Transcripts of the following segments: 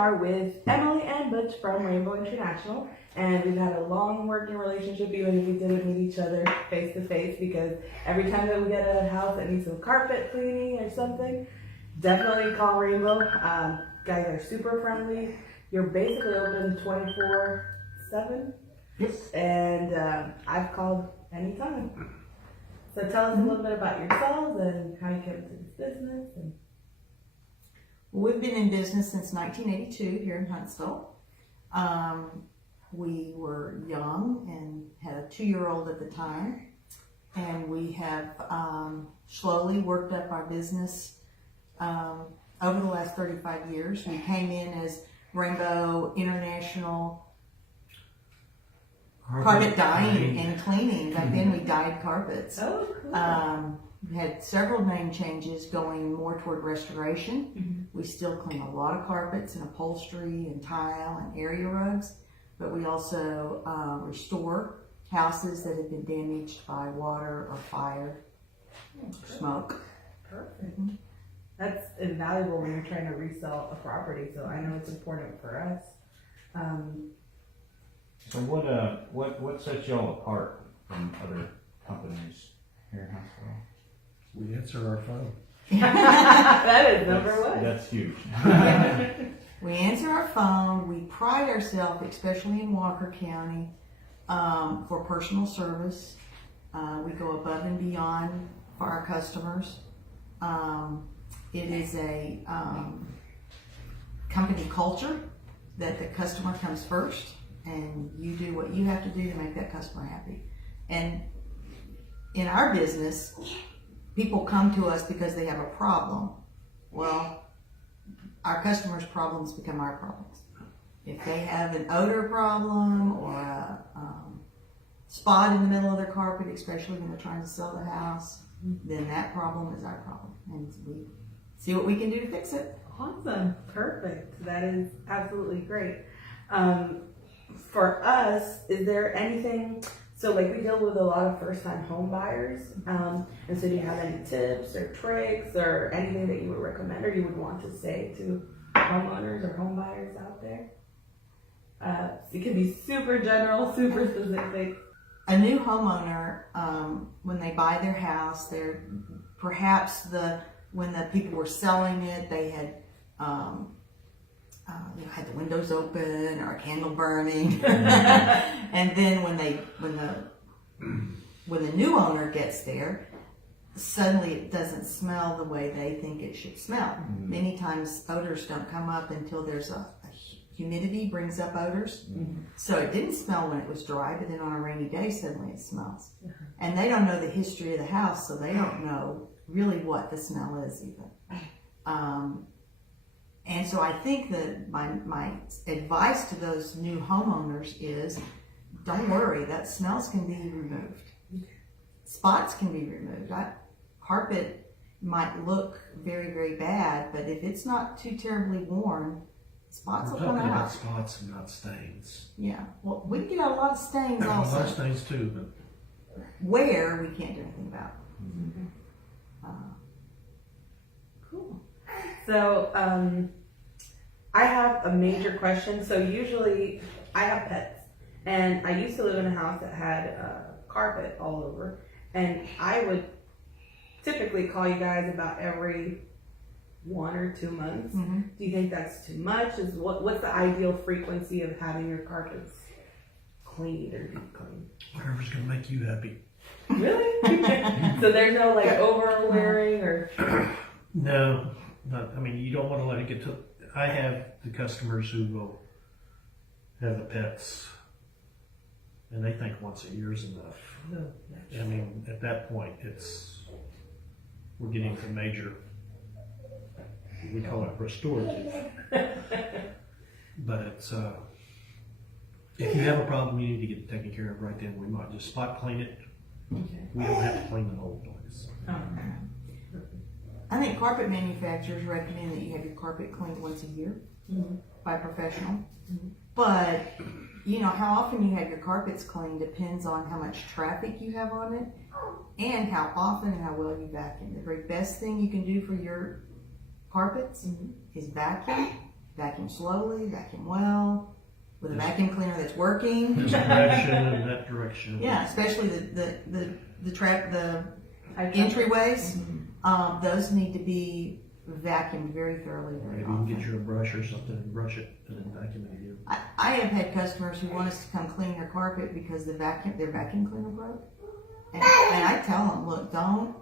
are with Emily and Butch from Rainbow International, and we've had a long working relationship, even if we didn't meet each other face to face, because every time that we get a house that needs some carpet cleaning or something, definitely call Rainbow. Guys are super friendly. You're basically open 24/7. Yes. And I've called anytime. So tell us a little bit about yourselves and how you came into this business. And We've been in business since 1982 here in Huntsville. We were young and had a 2-year-old at the time. And we have slowly worked up our business over the last 35 years. We came in as Rainbow International Carpet Dyeing and Cleaning. Back then we dyed carpets. oh, cool. We had several name changes going more toward restoration. We still clean a lot of carpets and upholstery and tile and area rugs, but we also restore houses that have been damaged by water or fire, or smoke. Perfect. That's invaluable when you're trying to resell a property, so I know it's important for us. So what sets y'all apart from other companies here in Huntsville? We answer our phone. That is number one. That's huge. We answer our phone. We pride ourselves, especially in Walker County, for personal service. We go above and beyond for our customers. It is a company culture that the customer comes first, and you do what you have to do to make that customer happy. And in our business, people come to us because they have a problem. Well, our customers' problems become our problems. If they have an odor problem or a spot in the middle of their carpet, especially when they're trying to sell the house, then that problem is our problem. And we see what we can do to fix it. Awesome. Perfect. That is absolutely great. For us, is there anything, so like we deal with a lot of first-time home buyers, and so do you have any tips or tricks or anything that you would recommend or you would want to say to homeowners or home buyers out there? It can be super general, super specific. A new homeowner, when they buy their house, they're perhaps when the people were selling it, they had had the windows open or a candle burning, and then when the new owner gets there, suddenly it doesn't smell the way they think it should smell. Many times odors don't come up until there's a humidity brings up odors. So it didn't smell when it was dry, but then on a rainy day suddenly it smells. And they don't know the history of the house, so they don't know really what the smell is even. And so I think that my advice to those new homeowners is, don't worry, that smells can be removed. Spots can be removed. Carpet might look very, very bad, but if it's not too terribly worn, spots We're will come talking about out. spots and not stains. Yeah, well, we get out a lot of stains A lot of also. stains too, but Where we can't do anything about. Cool. So, I have a major question. So usually I have pets, and I used to live in a house that had carpet all over, and I would typically call you guys about every 1 or 2 months. Mm-hmm. Do you think that's too much? What's the ideal frequency of having your carpets cleaned or deep cleaned? whatever's gonna make you happy. Really? So there's no like overwearing or. No, not, I mean, you don't wanna let it get to, I have the customers who will have the pets and they think once a year is enough. No. I mean, at that point, we're getting to major, we call it restorative. But it's, if you have a problem, you need to get it taken care of right then. We might just spot clean it. Okay. We don't have to clean the whole place. Oh. I think carpet manufacturers recommend that you have your carpet cleaned once a year by a professional. But, you know, how often you have your carpets cleaned depends on how much traffic you have on it and how often and how well you vacuum. The very best thing you can do for your carpets is vacuum vacuum slowly, vacuum well, with a vacuum cleaner that's working. This direction and that direction. Yeah, especially the entryways. Those need to be vacuumed very thoroughly, very Maybe you can get often. you a brush or something and brush it and then vacuum it again. I have had customers who want us to come clean their carpet because their vacuum cleaner broke. And I tell them, look, don't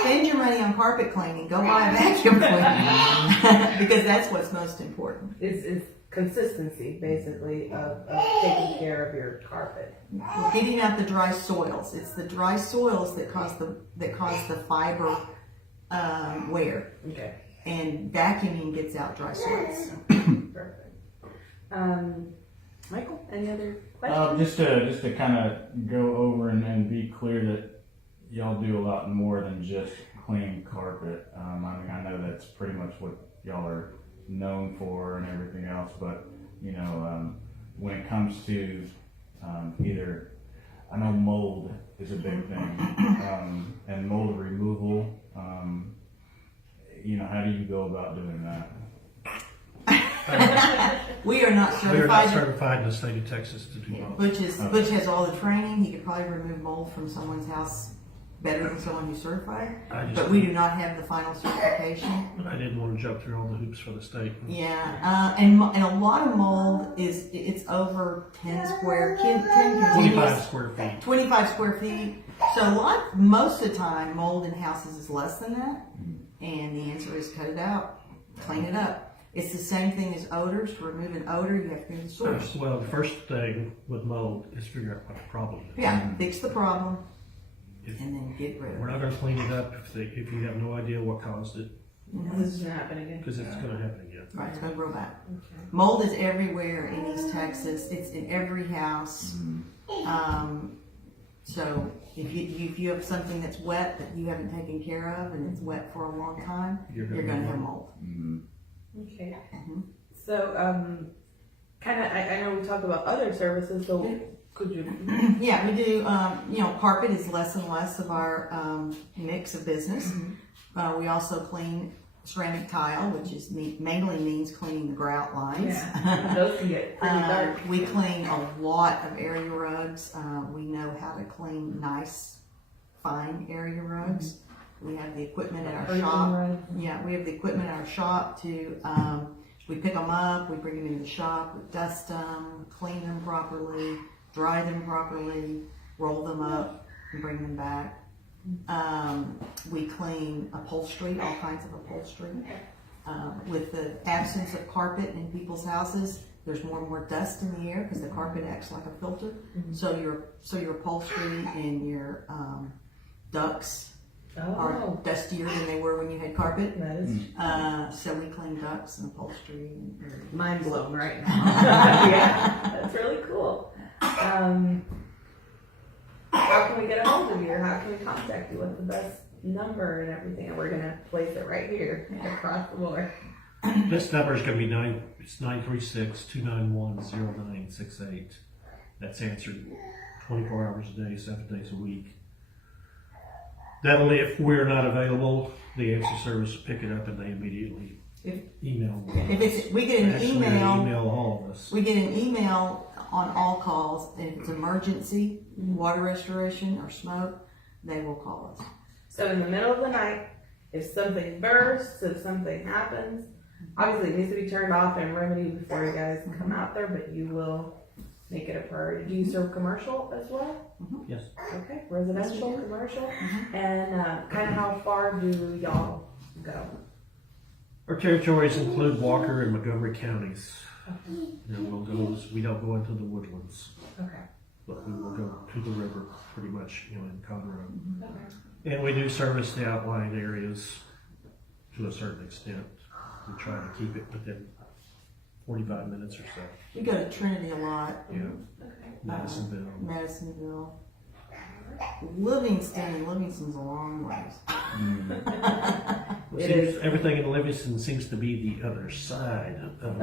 spend your money on carpet cleaning. Go buy a vacuum cleaner because that's what's most important. It's consistency, basically, of taking care of your carpet. Getting out the dry soils. It's the dry soils that cause the fiber wear, Okay. and vacuuming gets out dry soils. Perfect. Michael, any other questions? Just to kind of go over and be clear that y'all do a lot more than just clean carpet. I mean, I know that's pretty much what y'all are known for and everything else, but you know, when it comes to either, I know mold is a big thing, and mold removal. You know, how do you go about doing that? We are not We are not certified. certified in the state of Texas to do both. Butch has all the training. He could probably remove mold from someone's house better than someone who's certified. But we do not have the final certification. I didn't want to jump through all the hoops for the state. Yeah, and a lot of mold it's over 10 25 continuous, square feet. 25 square feet. So most of the time, mold in houses is less than that. And the answer is cut it out, clean it up. It's the same thing as odors. To remove an odor, you have to go to the source. Well, the first thing with mold is figure out what the problem is. Yeah, fix the problem, If- and then get rid of We're it. not going to clean it up if you have no idea what caused it, This is gonna happen again. because it's going to happen again. Right, it's gonna grow back. Okay. Mold is everywhere in East Texas. It's in every house. So if you have something that's wet that you haven't taken care of and it's wet for a long time, you're gonna have mold. Okay. Mhm. So, kind of, I know we talked about other services, so could you? Yeah, we do. Carpet is less and less of our mix of business. We also clean ceramic tile, which is mainly means cleaning the grout lines. Yeah, those can get pretty dark. We clean a lot of area rugs. We know how to clean nice, fine area rugs. We have the equipment at our shop. Yeah, we have the equipment at our shop to, we pick them up, we bring them into the shop, we dust them, clean them properly, dry them properly, roll them up, and bring them back. We clean upholstery, all kinds of upholstery. With the absence of carpet in people's houses, there's more and more dust in the air because the carpet acts like a filter. So your upholstery and your ducts are Oh, dustier than they were when you had carpet. that is So we clean ducts and upholstery. mind blown right now. Yeah, that's really cool. How can we get a hold of you, or how can we contact you? What's the best number and everything? And we're gonna place it right here across the board. This number is going to be 936-291-0968. That's answered 24 hours a day, 7 days a week. That'll, if we're not available, the answer service will pick it up and they immediately email me. We get an Actually, they email. email all of us. We get an email on all calls, and if it's emergency, water restoration or smoke, they will call us. So in the middle of the night, if something bursts, if something happens, obviously it needs to be turned off and remedied before you guys come out there, but you will make it a priority. Do you serve commercial as well? Yes. Okay, residential, commercial, and kind of how far do y'all go? Our territories include Walker and Montgomery counties. We don't go into the woodlands, Okay. but we will go to the river pretty much, in Conroe. Okay. And we do service the outlying areas to a certain extent. We try to keep it within 45 minutes or so. We go to Trinity a lot, Yeah. Okay. Madisonville. Madisonville, Livingston, and Livingston's a long ways. It is. Everything in Livingston seems to be the other side of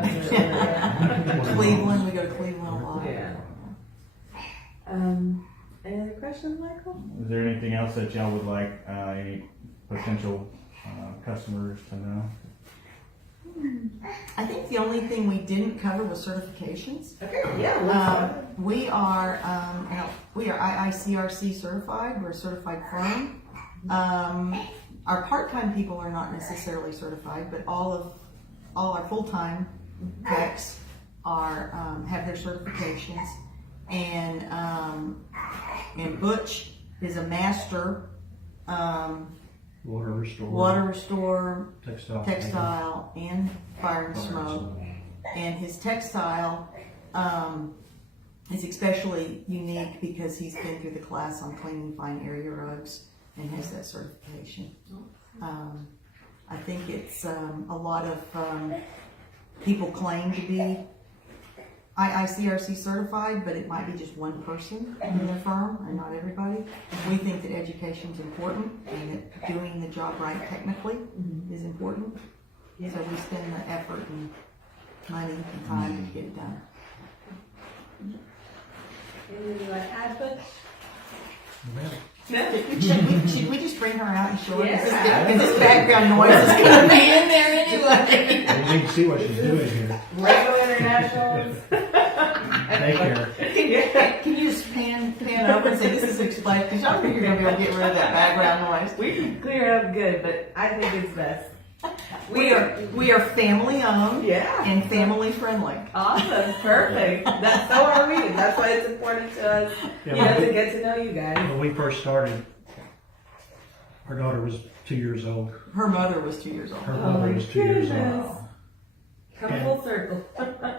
Cleveland, we go to Cleveland a lot. Yeah. Any other questions, Michael? Is there anything else that y'all would like any potential customers to know? I think the only thing we didn't cover was certifications. Okay, yeah. We are IICRC certified. We're a certified firm. Our part-time people are not necessarily certified, but all our full-time techs are have their certifications. And Butch is a master Water restore, textile, and fire and smoke. And his textile is especially unique because he's been through the class on cleaning fine area rugs and has that certification. I think it's a lot of people claim to be IICRC certified, but it might be just one person in the firm and not everybody. We think that education is important and that doing the job right technically is important. Yeah. So we spend the effort and money and time to get it done. Anything you want to add, Butch? Should we just bring her out and show her? Yeah. Because this background noise is going to be in there anyway. We need to see what she's doing here. Rainbow International. Take care. Can you just pan over and say this is explained? Because I don't think you're going to be able to get rid of that background noise. We can clear it up good, but I think it's best. We are family owned Yeah. and family friendly. Awesome. Perfect. So are we. That's why it's important to us, Yeah, to get to know you guys. When we first started, our daughter was 2 years old. Her mother was 2 years old. Her mother was 2 years goodness. old. Come full circle.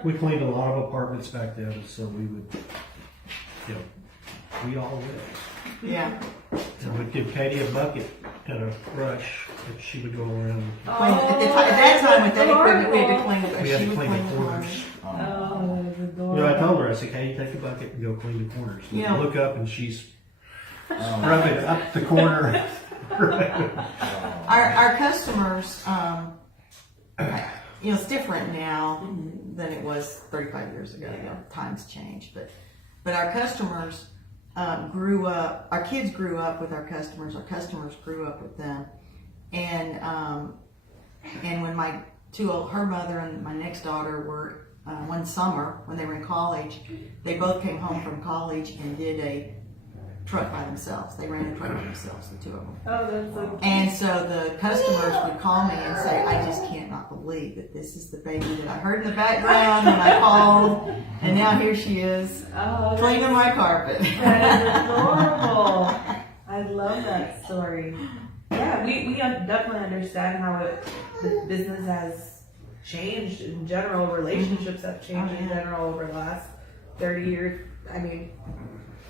We cleaned a lot of apartments back then, so we would, we all would. Yeah. And we'd give Katie a bucket and a brush, and she would go around. At that time, with that equipment, we had to clean We had she to would clean the corners. corners. Oh, that's adorable. I told her, I said, Katie, take a bucket and go clean the corners. And Yeah. I look up and she's rubbing up the corner. Our customers, it's different now than it was 35 years ago. Times change, but our customers grew up. Our kids grew up with our customers. Our customers grew up with them, and when her mother and my next daughter were one summer when they were in college, they both came home from college and did a truck by themselves. They ran a truck by themselves, the two of them. Oh, that's so cute. And so the customers would call me and say, I just cannot believe that this is the baby that I heard in the background when I called, and now here she is Oh, cleaning my carpet. that is adorable. I love that story. Yeah, we definitely understand how the business has changed in general. Relationships have changed in general over the last 30 years. I mean,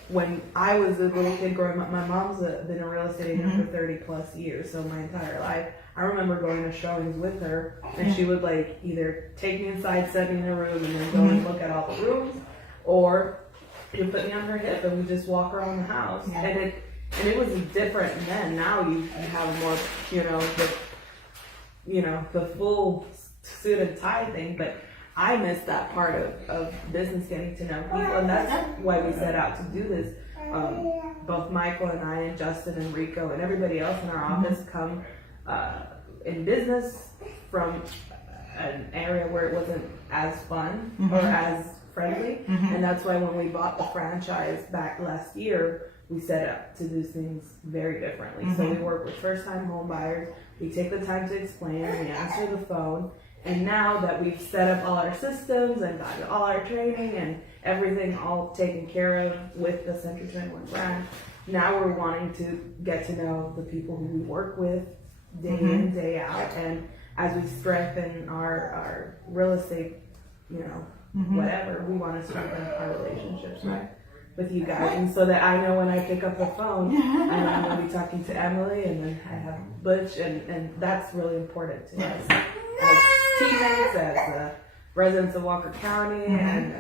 when I was a little kid growing up, my mom's been a real estate agent for 30 plus years, so my entire life. I remember going to showings with her, and she would either take me inside, set me in a room, and then go and look at all the rooms, or she would put me on her hip and we just walk around the house. Yeah. And it was different then. Now you have more, the full suit and tie thing, but I miss that part of business, getting to know people, and that's why we set out to do this. Both Michael and I and Justin and Rico and everybody else in our office come in business from an area where it wasn't as fun or as friendly, and that's why when we bought the franchise back last year, we set up to do things very differently. So we work with first-time home buyers, we take the time to explain, we answer the phone. And now that we've set up all our systems and got all our training and everything all taken care of with the Century 21 brand, now we're wanting to get to know the people who we work with day in, day out. And as we strengthen our real estate, whatever, we want to strengthen our relationships, right? With you guys. And so that I know when I pick up the phone, I know I'm going to be talking to Emily, and then I have Butch, and that's really important to us. As teammates, as residents of Walker County, and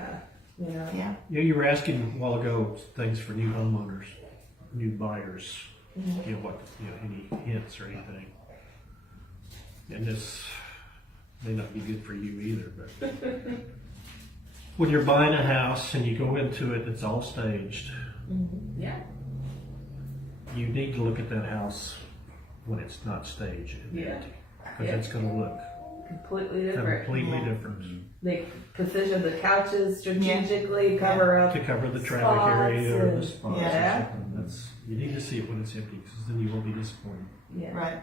Yeah. Yeah, you were asking a while ago things for new homeowners, new buyers. Any hints or anything. And this may not be good for you either, but when you're buying a house and you go into it, it's all staged. yeah, You need to look at that house when it's not staged and Yeah. empty, because it's going to look completely different. Completely Yeah. different. They position the couches strategically, cover up. To cover the traffic Spots area or the and- spots yeah. or something. That's, you need to see it when it's empty, because then you won't be disappointed. Yeah, Right.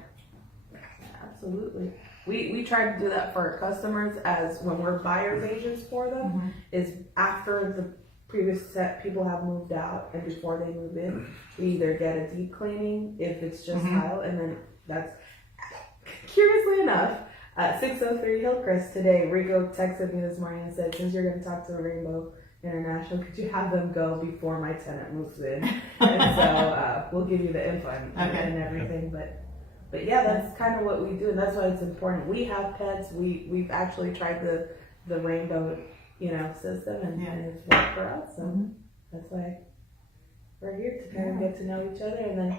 absolutely. We try to do that for our customers as when we're buyer's agents for them, Mhm. is after the previous set people have moved out and before they move in, we either get a deep cleaning if it's just Mhm. tile, and then that's curiously enough, 603 Hillcrest today, Rico texted me this morning and said, since you're going to talk to Rainbow International, could you have them go before my tenant moves in? And so we'll give you the info and, Okay. and everything, but yeah, that's kind of what we do, and that's why it's important. We have pets. We've actually tried the Rainbow, system, and, Yeah. and it's worked for us. So Mhm. that's why we're here to kind of get to know each other, and then